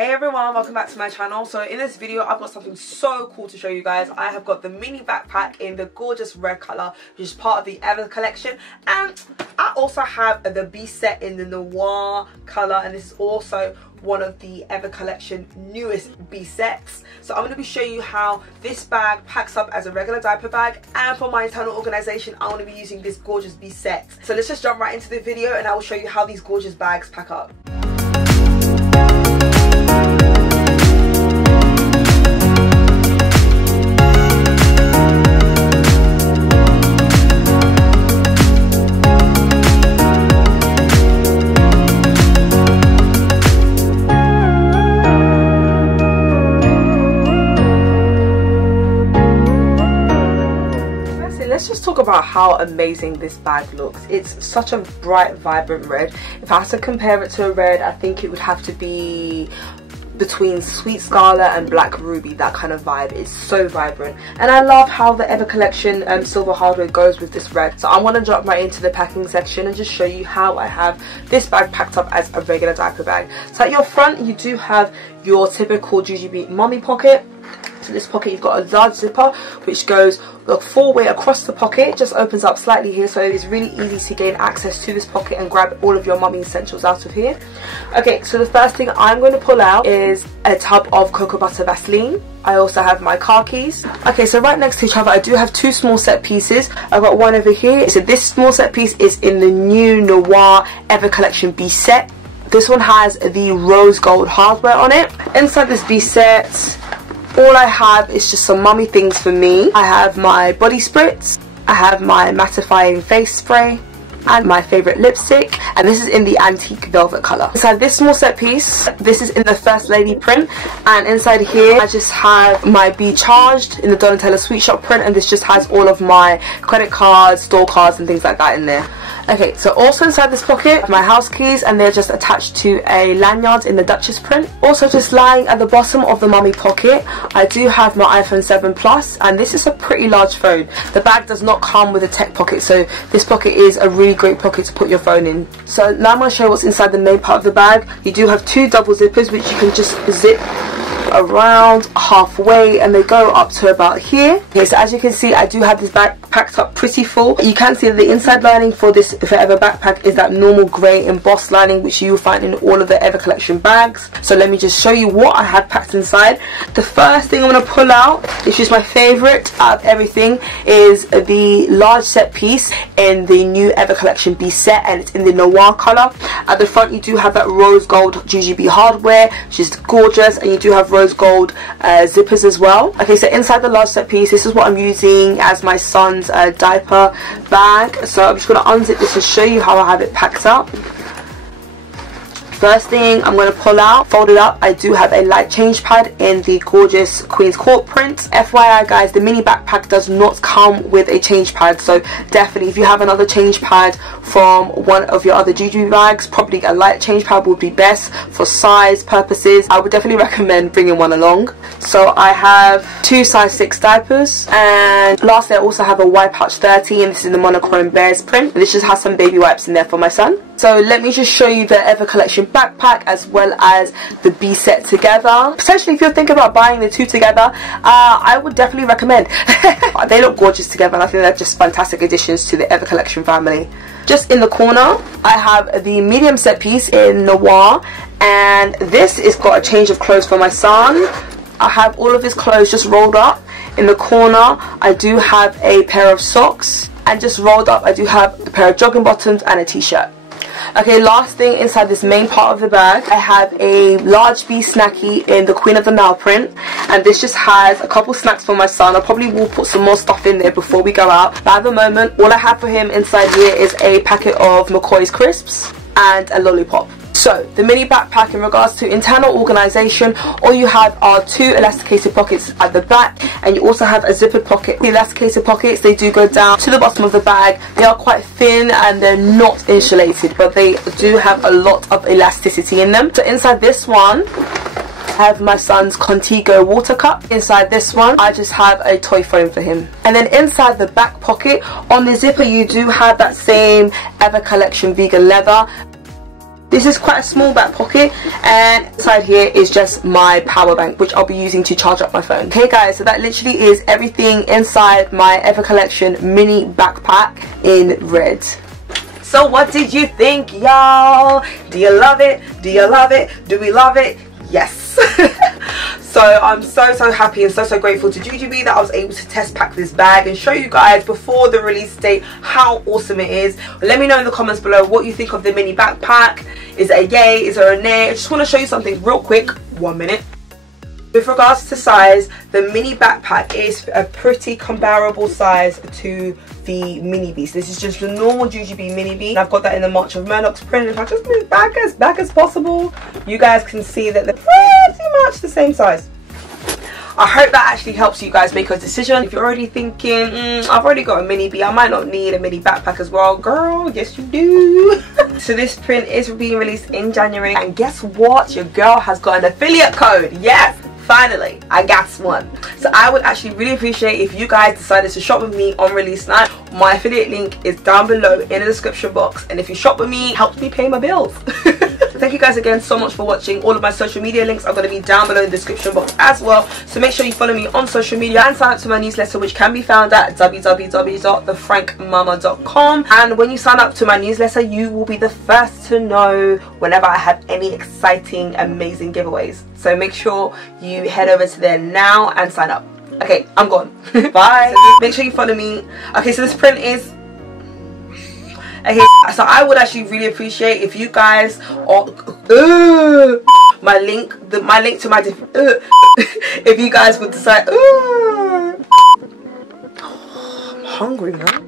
Hey everyone, welcome back to my channel. So in this video I've got something so cool to show you guys. I have got the mini backpack in the gorgeous red colour, which is part of the Ever collection, and I also have the B set in the noir colour, and this is also one of the Ever collection newest B sets. So I'm going to be showing you how this bag packs up as a regular diaper bag, and for my internal organisation I'm going to be using this gorgeous B set. So let's just jump right into the video and I will show you how these gorgeous bags pack up. Let's just talk about how amazing this bag looks. It's such a bright, vibrant red. If I had to compare it to a red, I think it would have to be between Sweet Scarlet and Black Ruby. That kind of vibe is so vibrant, and I love how the Ever collection silver hardware goes with this red. So I want to jump right into the packing section and just show you how I have this bag packed up as a regular diaper bag. So at your front you do have your typical GGB mummy pocket. So this pocket, you've got a large zipper which goes the full way across the pocket. It just opens up slightly here, so it's really easy to gain access to this pocket and grab all of your mummy essentials out of here. Okay, so the first thing I'm going to pull out is a tub of cocoa butter Vaseline. I also have my car keys. Okay, so right next to each other I do have two small set pieces. I've got one over here. So this small set piece is in the new Noir Ever collection B set. This one has the rose gold hardware on it. Inside this B set, all I have is just some mummy things for me. I have my body spritz, I have my mattifying face spray, and my favourite lipstick, and this is in the antique velvet colour. Inside this small set piece, this is in the First Lady print, and inside here I just have my Be Charged in the Donatella Sweet Shop print, and this just has all of my credit cards, store cards and things like that in there. Okay, so also inside this pocket, my house keys, and they're just attached to a lanyard in the Duchess print. Also just lying at the bottom of the mummy pocket, I do have my iPhone 7 Plus, and this is a pretty large phone. The bag does not come with a tech pocket, so this pocket is a really great pocket to put your phone in. So now I'm going to show you what's inside the main part of the bag. You do have two double zippers which you can just zip around halfway, and they go up to about here. Okay, so as you can see I do have this bag packed up pretty full. You can see that the inside lining for this Forever backpack is that normal grey embossed lining which you will find in all of the Ever collection bags. So let me just show you what I have packed inside. The first thing I'm going to pull out, which is my favourite out of everything, is the large set piece in the new Ever collection B set, and it's in the noir colour. At the front you do have that rose gold GGB hardware which is gorgeous, and you do have rose gold zippers as well. Okay, so inside the large set piece, this is what I'm using as my son's diaper bag. So I'm just going to unzip this and show you how I have it packed up. First thing I'm going to pull out, folded up, I do have a light change pad in the gorgeous Queen's Court print. FYI guys, the mini backpack does not come with a change pad, so definitely if you have another change pad from one of your other GG bags, probably a light change pad would be best for size purposes. I would definitely recommend bringing one along. So I have two size 6 diapers, and lastly I also have a Wipe Pouch 30, and this is in the monochrome bears print, and this just has some baby wipes in there for my son. So let me just show you the Ever collection backpack as well as the B set together. Potentially if you're thinking about buying the two together, I would definitely recommend. They look gorgeous together, and I think they're just fantastic additions to the Ever collection family. Just in the corner I have the medium set piece in noir, and this is got a change of clothes for my son. I have all of his clothes just rolled up. In the corner I do have a pair of socks, and just rolled up I do have a pair of jogging bottoms and a t-shirt. Okay, last thing inside this main part of the bag, I have a large B snacky in the Queen of the Nile print, and this just has a couple snacks for my son. I probably will put some more stuff in there before we go out, but at the moment all I have for him inside here is a packet of McCoy's crisps and a lollipop. So the mini backpack, in regards to internal organisation, all you have are two elasticated pockets at the back, and you also have a zippered pocket. The elasticated pockets, they do go down to the bottom of the bag. They are quite thin and they're not insulated, but they do have a lot of elasticity in them. So inside this one I have my son's Contigo water cup. Inside this one I just have a toy phone for him. And then inside the back pocket on the zipper you do have that same Ever collection vegan leather. This is quite a small back pocket, and inside here is just my power bank, which I'll be using to charge up my phone. Okay guys, so that literally is everything inside my Ever Collection mini backpack in red. So what did you think, y'all? Do you love it? Do you love it? Do we love it? Yes. So I'm so happy and so grateful to Jujubee that I was able to test pack this bag and show you guys before the release date how awesome it is. Let me know in the comments below what you think of the mini backpack. Is it a yay? Is there a nay? I just want to show you something real quick. 1 minute. With regards to size, the mini backpack is a pretty comparable size to the mini beast. This is just the normal Jujubee mini beast. I've got that in the March of Murdoch's print. If I just move back as possible, you guys can see that they're pretty much the same size. I hope that actually helps you guys make a decision. If you're already thinking, I've already got a mini bee, I might not need a mini backpack as well. Girl, yes you do. So this print is being released in January, and guess what? Your girl has got an affiliate code. Yes! Finally, I got one. So I would actually really appreciate if you guys decided to shop with me on release night. My affiliate link is down below in the description box, and if you shop with me, it helps me pay my bills. Thank you guys again so much for watching. All of my social media links are going to be down below in the description box as well, so make sure you follow me on social media and sign up to my newsletter, which can be found at www.thefrankmama.com. and when you sign up to my newsletter, you will be the first to know whenever I have any exciting, amazing giveaways. So make sure you head over to there now and sign up. Okay, I'm gone. Bye. So make sure you follow me. Okay, so this print is... Okay, so I would actually really appreciate if you guys are my link to my if you guys would decide I'm hungry now.